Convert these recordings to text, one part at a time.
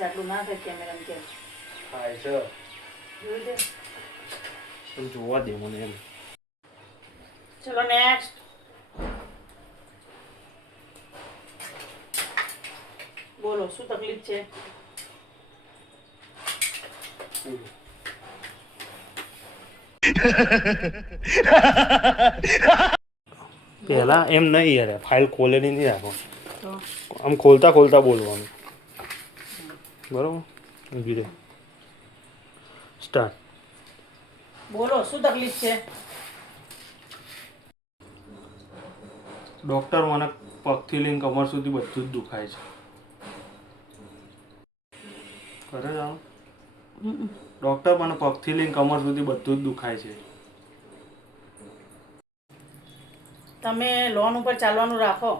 છે આટલું ના થાય કેમેરામાં કે થાય છે જોઈ દે તું જોવા દે મને એમ ચલો નેક્સ્ટ બોલો શું તકલીફ છે પહેલા એમ નહીં યાર ફાઇલ ખોલેલી નહીં રાખો તો આમ ખોલતા ખોલતા બોલવાનું બરોબર ધીરે સ્ટાર્ટ બોલો શું તકલીફ છે ડૉક્ટર મને પગથી લઈને કમર સુધી બધું જ દુખાય છે કરે જાઓ ડૉક્ટર મને પગથી લઈને કમર સુધી બધું જ દુખાય છે તમે લોન ઉપર ચાલવાનું રાખો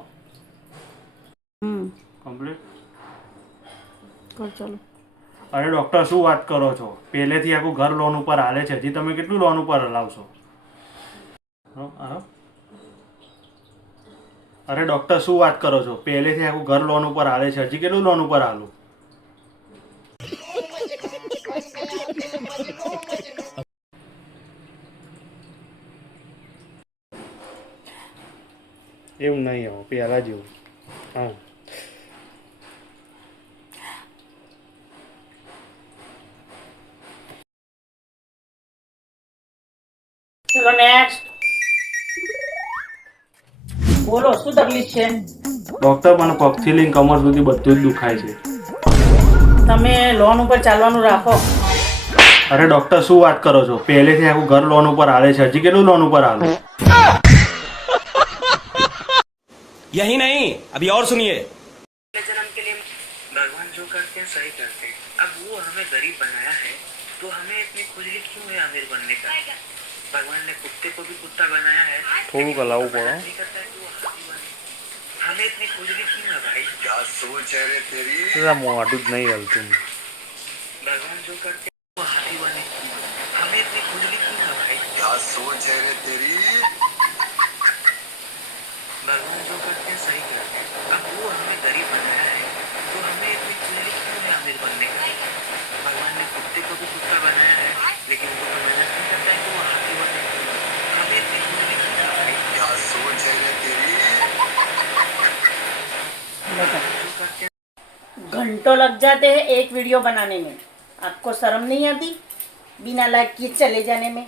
કમ્પ્લીટ ચાલો અરે ડૉક્ટર શું વાત કરો છો પહેલેથી આખું ઘર લોન ઉપર હાલે છે હજી તમે કેટલું લોન ઉપર હલાવશો અરે ડૉક્ટર શું વાત કરો છો પહેલેથી આખું ઘર લોન ઉપર હાલે છે હજી કેટલું લોન ઉપર હાલું એવું નહીં આવો પહેલાં જેવું હા ચલો નેક્સ્ટ બોલો શું તકલીફ છે ડૉક્ટર મને પગથી લઈને કમર સુધી બધું જ દુખાય છે તમે લોન ઉપર ચાલવાનું રાખો અરે ડૉક્ટર શું વાત કરો છો પહેલેથી આખું ઘર લોન ઉપર હાલે છે હજી કેટલું લોન ઉપર હાલું यही नहीं अभी और सुनिए जन्म के लिए भगवान जो करते हैं सही करते हैं अब वो हमें गरीब बनाया है तो हमें इतनी खुजली क्यों है अमीर बनने का भगवान ने कुत्ते को भी कुत्ता बनाया है થોડુંક હલાવવું પડે नहीं करता है तो वो हाथी बने हमें इतनी खुजली क्यों है भाई क्या सोच है रे तेरी મોઢું જ નહીં હલતું भगवान जो करते हैं वो हाथी बने हमें इतनी खुजली क्यों है भाई क्या सोच है रे तेरी भगवान जो करते हैं सही करते हैं अब वो हमें गरीब बनाया है तो हमें इतनी खुजली क्यों है अमीर बनने का भगवान ने कुत्ते को भी कुत्ता बनाया है लेकिन वो तो मेहनत नहीं करता है तो वो हाथी बने हमें इतनी खुजली क्यों है भाई क्या सोच है रे तेरी जो करते हैं घंटों लग जाते हैं एक वीडियो बनाने में आपको शर्म नहीं आती बिना लाइक किए चले जाने में